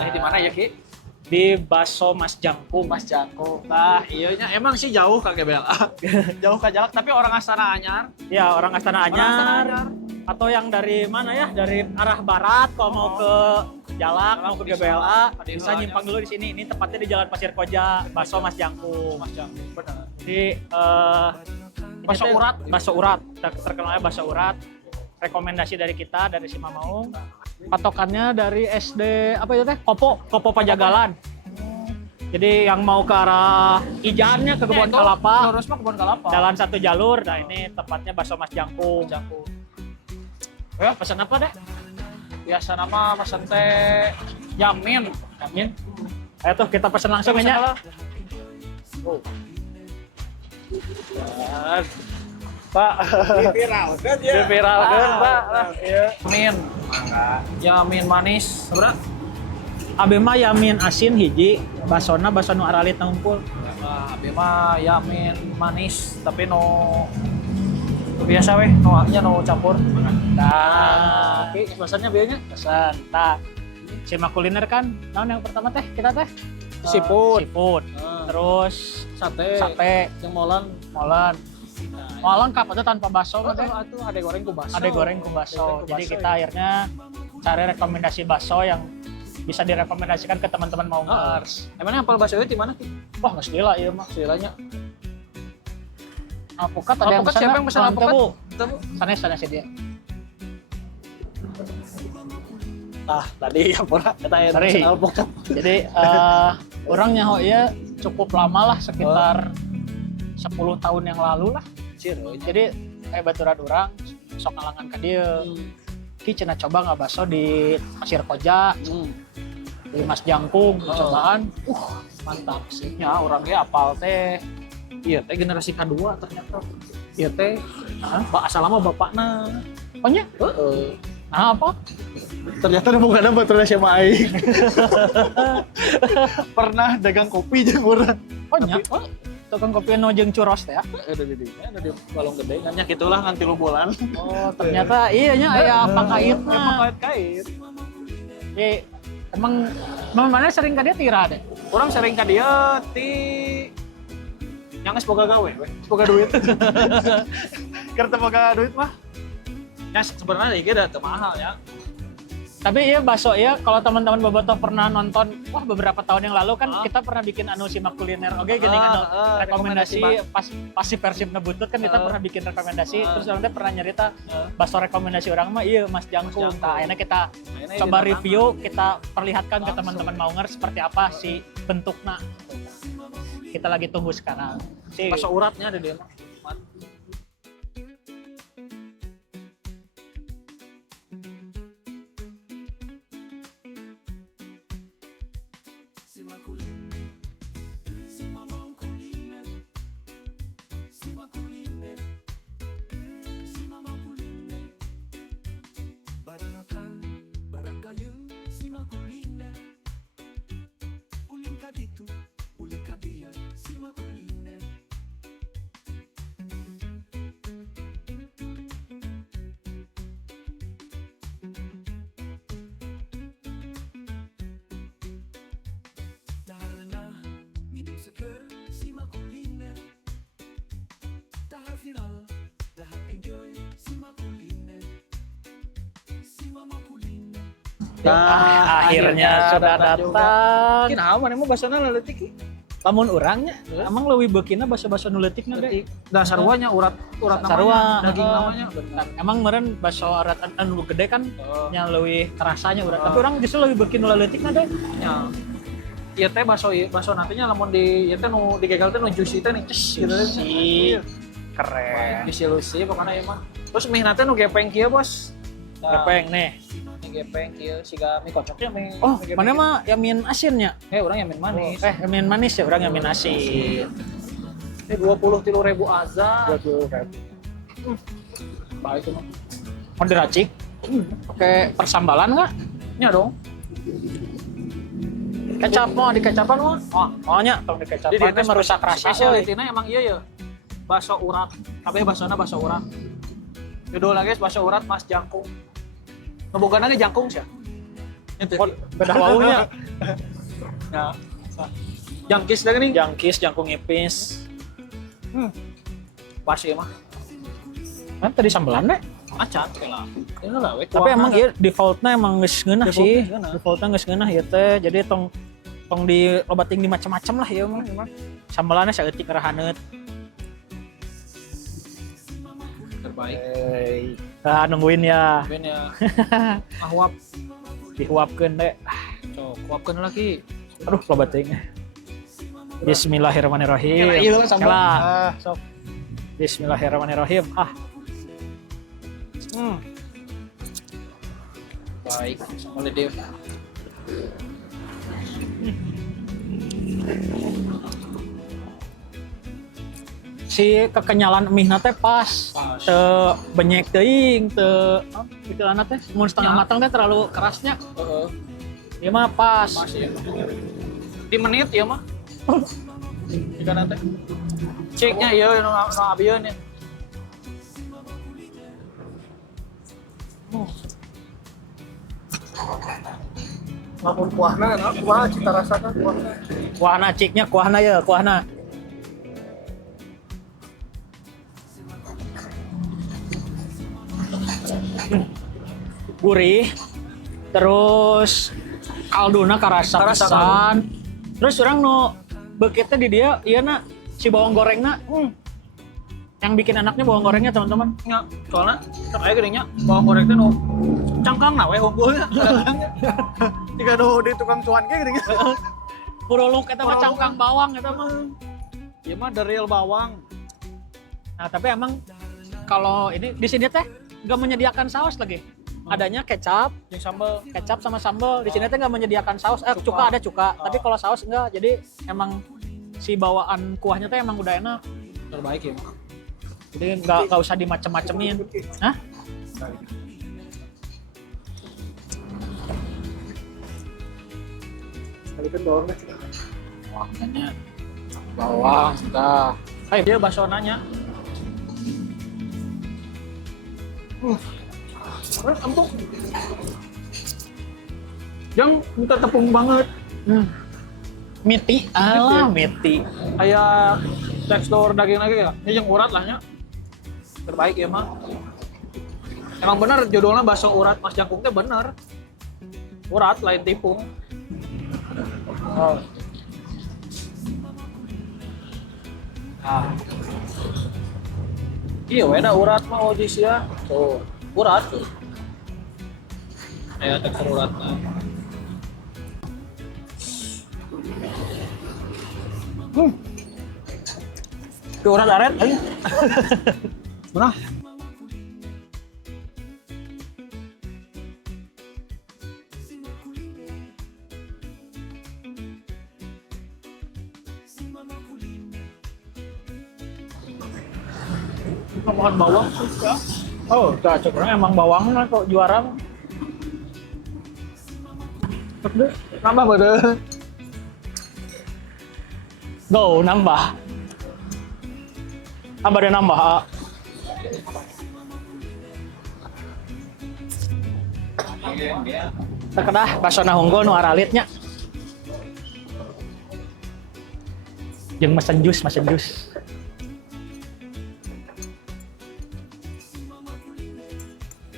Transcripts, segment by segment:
di mana ya Ki? Di Baso Mas Jangkung. Mas Jangkung. Nah, iya nya emang sih jauh ka GBLA. Jauh ka Jalak, tapi orang Astana Anyar. Ya, orang Astana Anyar. Atau yang dari mana ya? Dari arah barat kalau mau ke Jalak, mau ke GBLA, bisa nyimpang dulu di sini. Ini tepatnya di Jalan Pasir Koja, Baso Mas Jangkung. Mas Jangkung, benar. Di Bakso urat. Bakso urat, terkenalnya bakso urat. Rekomendasi dari kita dari si Mamaung. Patokannya dari SD apa itu teh? Kopo Pajagalan. Jadi yang mau ke arah Ijannya ke Kebun Kelapa. Lurus mah Kebun Kelapa. Jalan satu jalur. Nah, ini tepatnya Bakso Mas Jangkung. Ya, pesan apa deh? Biasa nama pesan teh Yamin. Ayo tuh kita pesan langsung aja. Oh. Pak, Diviralkan ya. diviralkan Pak. Yamin. Yamin manis. Seberapa? Abi mah yamin asin hiji, basona baso nu aralit ngumpul. Nah, abi mah yamin manis tapi no biasa weh, no campur. Nah, pesannya biasanya pesan. Nah, Sima kuliner kan, naon yang pertama teh kita teh Seafood. Terus sate, yang molen. molen kapal itu tanpa baso teh. Itu ada goreng ku baso. Ada goreng ku baso. Jadi kita akhirnya cari rekomendasi baso yang bisa direkomendasikan ke teman-teman Maungers. Emangnya apel baso itu di mana? Wah, geus gila ieu mah. Silanya. Alpukat ada yang Alpukat siapa yang pesan alpukat? Sanes dia. Tadi ya pura kata yang Sorry. pesan alpukat. Jadi orang nyaho ieu cukup lama lah sekitar 10 tahun yang lalu lah. Jadi baturan orang sok ngalangan ke dia. Ki cenah coba nggak bakso di Pasir Koja, di Mas Jangkung, cobaan. Mantap sih. Ya orangnya apal teh. Iya teh generasi kedua ternyata. Iya teh. Pak asal lama bapakna. Oh nya? Nah apa? Ternyata bukan baturan SMA aing. Pernah dagang kopi jeung urang. Oh nya? Tukang kopi no jeung churros teh ya? Ada di balong gede. Nanya gitulah nganti lu bulan. Oh ternyata iya nya aya pakaitna. Emang kait-kait. Emang mana sering ka dia tira deh? Orang sering ka dia ti yang boga gawe, boga duit. Karena boga duit mah. Ya sebenarnya iki da teu mahal ya. Tapi iya bakso ya kalau teman-teman Bobotoh pernah nonton beberapa tahun yang lalu kan kita pernah bikin anu simak kuliner gini anu rekomendasi pas si Persib ngebutut kan kita pernah bikin rekomendasi terus orang teh pernah nyerita bakso rekomendasi orang mah iya Mas Jangkung. Nah, akhirnya kita coba review, kita perlihatkan ke teman-teman Maungers seperti apa sih bentuknya. Kita lagi tunggu sekarang. Bakso uratnya ada dia mah. Nah, akhirnya sudah datang. Kinaon mana mau basana leutik ki? Lamun urangnya, emang leuwih beukina basa-basa nu leutikna deh. Dasar sarwanya urat Sarua, namanya, daging namanya. Emang meureun baso urat anu gede kan yang leuwih terasanya urat. Tapi orang justru leuwih beuki nu leutikna deh. Ya. Ieu teh baso nantinya lamun di ieu teh nu digagal teh nu juicy teh nih ces gitu sih. Keren. Juicy lucy pokona ieu mah. Terus mie nanti nu gepeng kieu, Bos. Gepeng nih. Gepeng kieu siga mie kocoknya mie. Oh, mana mah yamin asinnya? Urang yamin manis. Yamin manis ya, urang yamin asin. Ini 23.000 aja. 20.000. Baik itu mah. Mau diracik? Pakai persambalan nggak? Nya dong. Kecap mau di kecapan mah? Oh nya, tong di kecapan. Jadi Itu merusak rasa. Spesialitina emang iya ya. Bakso urat. Kabeh basona bakso urat. Judul lagi bakso urat Mas Jangkung. Ngebogaan lagi jangkung sih. Beda baunya. Ya. Jangkis dah nih. Jangkis, jangkung nipis. Pas ya mah. Kan tadi sambelan deh. Acan lah. Ini lah we. Tapi emang iya defaultnya emang geus ngeunah sih. Defaultnya geunah. Defaultnya geus ngeunah ieu teh. Jadi tong di lobating di macam-macam lah ya mah. Sambelannya saeutik ngerahaneut. Terbaik. Nah, nungguin ya. Ben ya. Ahwap. Dihuapkeun deh. Cok, kuapkeun lagi. Aduh, lobating. Bismillahirrahmanirrahim. Kela ieu sambal. Kela. Sok. Bismillahirrahmanirrahim. Baik, sama dia. Si kekenyalan mie teh pas. Teu benyek teuing, teu pikiranna teh mun setengah Ya. matang teh terlalu kerasnya. Heeh. Ieu mah pas. Pas ya. Di menit ya mah. Jika nanti ceknya ya nu abieun ya. Lamun kuahna, kuah cita rasana kuahna. Kuahna ciknya, kuahna ya, kuahna. Gurih. Terus kalduna karasa Karasa pisan. Terus orang nu beukitnya di dia ieu na si bawang gorengna. Yang bikin enaknya bawang gorengnya, teman-teman. Nya, soalnya tak aya geuning nya bawang goreng teh nu cangkangna we unggulnya. Jika nu di tukang cuan ge geuning. Puruluk eta mah cangkang bawang eta mah. Ieu mah the real bawang. Nah, tapi emang kalau ini di sini teh nggak menyediakan saus lagi. Adanya kecap, Jeung sambal kecap sama sambal. Di sini teh nggak menyediakan saus. Cuka ada cuka, tapi kalau saus enggak. Jadi emang si bawaan kuahnya teh emang udah enak. terbaik ya. Jadi nggak usah dimacem-macemin. Hah? Kalikan bawang deh. Bawangnya bawang dah. Dia bakso nanya. Empuk. Yang minta tepung banget. Miti, alah miti. Kayak tekstur daging lagi ya. Ini yang urat lah nya. Terbaik ya mah. Emang benar judulnya bakso urat Mas Jangkung teh bener. Urat lain tipung. Oh. Nah. Iya, weda urat mah ojis ya. Tuh, urat tuh. Kayak tekstur uratnya. Ke urat aret, ayo. Mana? Tambahan bawang suka. Oh, cocok. Emang bawangnya kok juara. Nambah bade. Go, nambah. Tambah dan nambah. Terkedah bakso nahunggul nu aralitnya. Jeung mesen jus.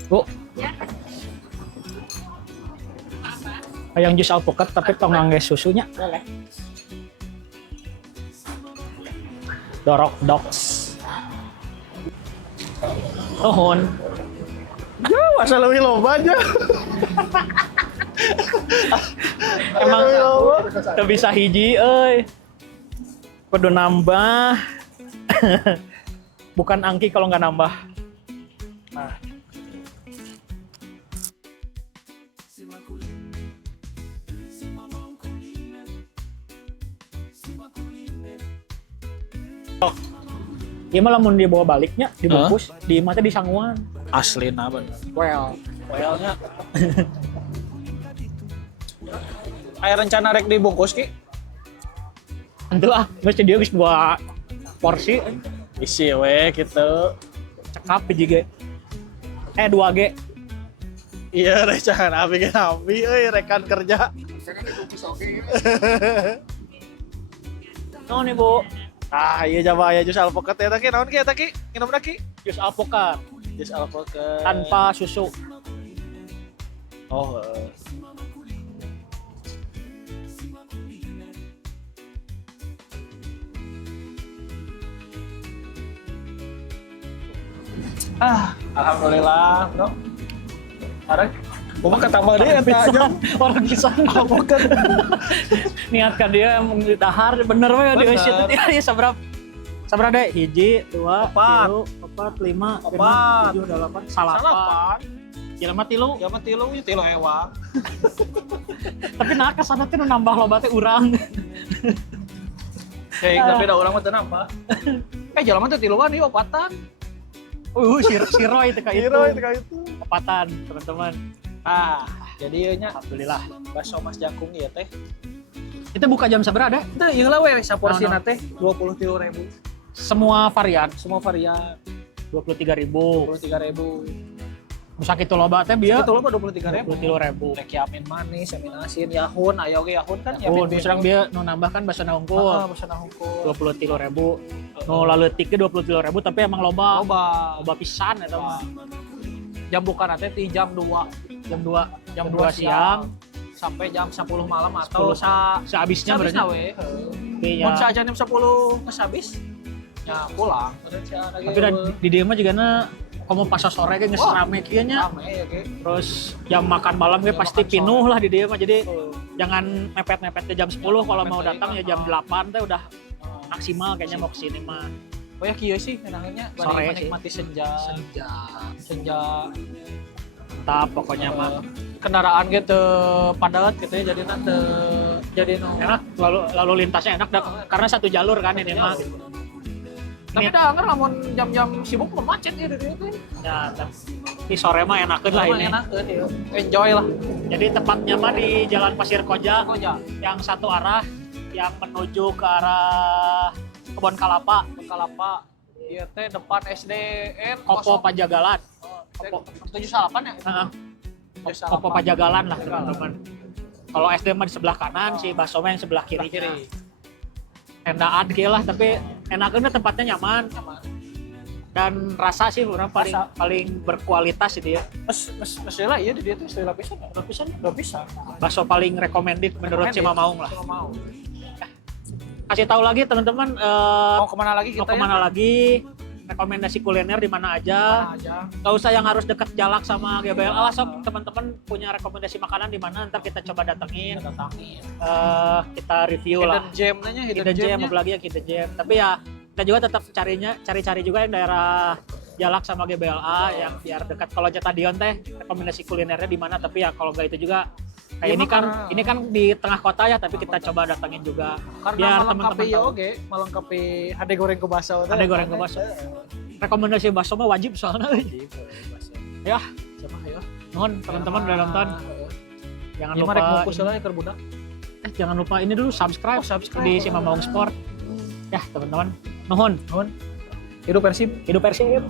Bu. Hayang jus alpukat tapi tong ngangge susunya. Boleh. Dorok doks. Ohon. Masa lebih loba aja. Emang teu bisa hiji euy. Kudu nambah. Bukan angki kalau nggak nambah. Nah. Iya malah mau dibawa baliknya, dibungkus, di mata di sanguan. Asli nah bener. Well-nya. Aya rencana rek dibungkus ki? Entu mesti dia geus dua porsi, Isi we gitu. cekap hiji ge. 2G. Iya, recan abi kan abi, rekan kerja. Saya kan itu bisa oke. No nih Bu, Ah, iya coba ya jus alpukat ya taki, naon ki ya taki? Minum taki? jus alpukat Jus alpukat. tanpa susu. Oh, alhamdulillah, bro. Ada gua ketambah dia eta aja. Orang kisah Alpukat. niatkan dia mau ditahar bener we di Bener. situ ya seberapa deh hiji dua Opat. tilu opat lima Opat. enam tujuh delapan salapan Salapan. jelema tilu Ya mah tilu ewang. tapi nah kesana teh nu nambah loba teh urang Kayak tapi ada orang mah teu nampak. Jalan teh tiluan ieu opatan. siro itu kayak itu kayak itu. opatan teman-teman. Jadi ieu nya Alhamdulillah. bakso Mas Jangkung ieu teh. Itu buka jam seberapa deh? Teu ieu lah we saporsina Naon, teh 23.000. Semua varian Semua varian 23.000. 23.000. Bisa kitu loba teh bieu Betul mah 23.000. 23.000. Rek yamin manis, yamin asin, yahun, aya oge yahun kan Oh, misalnya bieu nu nambah kan bahasa Heeh, hungkul. basa hungkul. 23.000. Nu leutik ge 23.000 tapi emang loba. Loba. Pisan eta mah. Jam buka teh di jam 2. Jam 2 siang sampai jam 10 malam atau 10. sehabisnya berarti. Sabisna we. Iya. Mun saja jam 10 geus habis. Ya pulang. Tapi di dieu mah jigana komo pas sore ge geus Wah. rame kieu nya. Rame ya ge. Terus jam makan malam ge Jam pasti makan pinuh sore. lah di dieu mah. Jadi jangan mepet-mepet ke jam 10 kalau mau datang ya jam 8 teh udah maksimal kayaknya mau kesini mah. Oh ya kieu sih enaknya Sore bari sih. menikmati senja. Mantap pokoknya mah. Kendaraan gitu padat gitu ya jadi Enak lalu lintasnya enak karena satu jalur kan ini mah. Tapi dah kan lamun jam-jam sibuk mah macet ya di dieu. Ya, di sore mah enakeun lah ini. Enakeun ya. Enjoy lah. Jadi tepatnya mah di Jalan Pasir Koja Kok aja yang satu arah yang menuju ke arah Kebon Kalapa, Kalapa. Ieu teh depan SDN Kopo Pajagalan. 78 ya? Heeh. Kopo Pajagalan lah teman-teman. Kalau SD mah di sebelah kanan, si bakso mah yang sebelah kiri. Tendaan ge lah tapi enakeun tempatnya nyaman dan rasa sih orang paling berkualitas itu ya. Mas lah iya di dia tuh istilah pisan. Bisa. Bakso paling recommended menurut si Mamaung lah. Mau. Kasih tahu lagi teman-teman Mau kemana lagi kita mau kemana lagi, rekomendasi kuliner di mana aja. Gak usah yang harus deket Jalak sama GBL. Sok teman-teman punya rekomendasi makanan di mana ntar kita coba datengin. Kita review lah. Hidden gem apalagi yang hidden gem. Tapi ya kita juga tetap cari-cari juga yang daerah Jalak sama GBLA yang biar dekat. Kalau Jatah Dion teh rekomendasi kulinernya di mana, tapi ya kalau nggak itu juga kayak ini kan di tengah kota ya, tapi kita coba datengin juga karena biar melengkapi teman-teman tahu. oke, melengkapi hade goreng ke bakso. Hade goreng ke bakso. Rekomendasi bakso mah wajib soalnya. Ya, Siapa ya? nuhun teman-teman udah nonton. Jangan Lupa lupa rek bungkus lah keur budak. jangan lupa ini dulu subscribe, Subscribe di Si Mamaung Sport. Ya, teman-teman. Nuhun. Hidup Persib. Hidup Persib.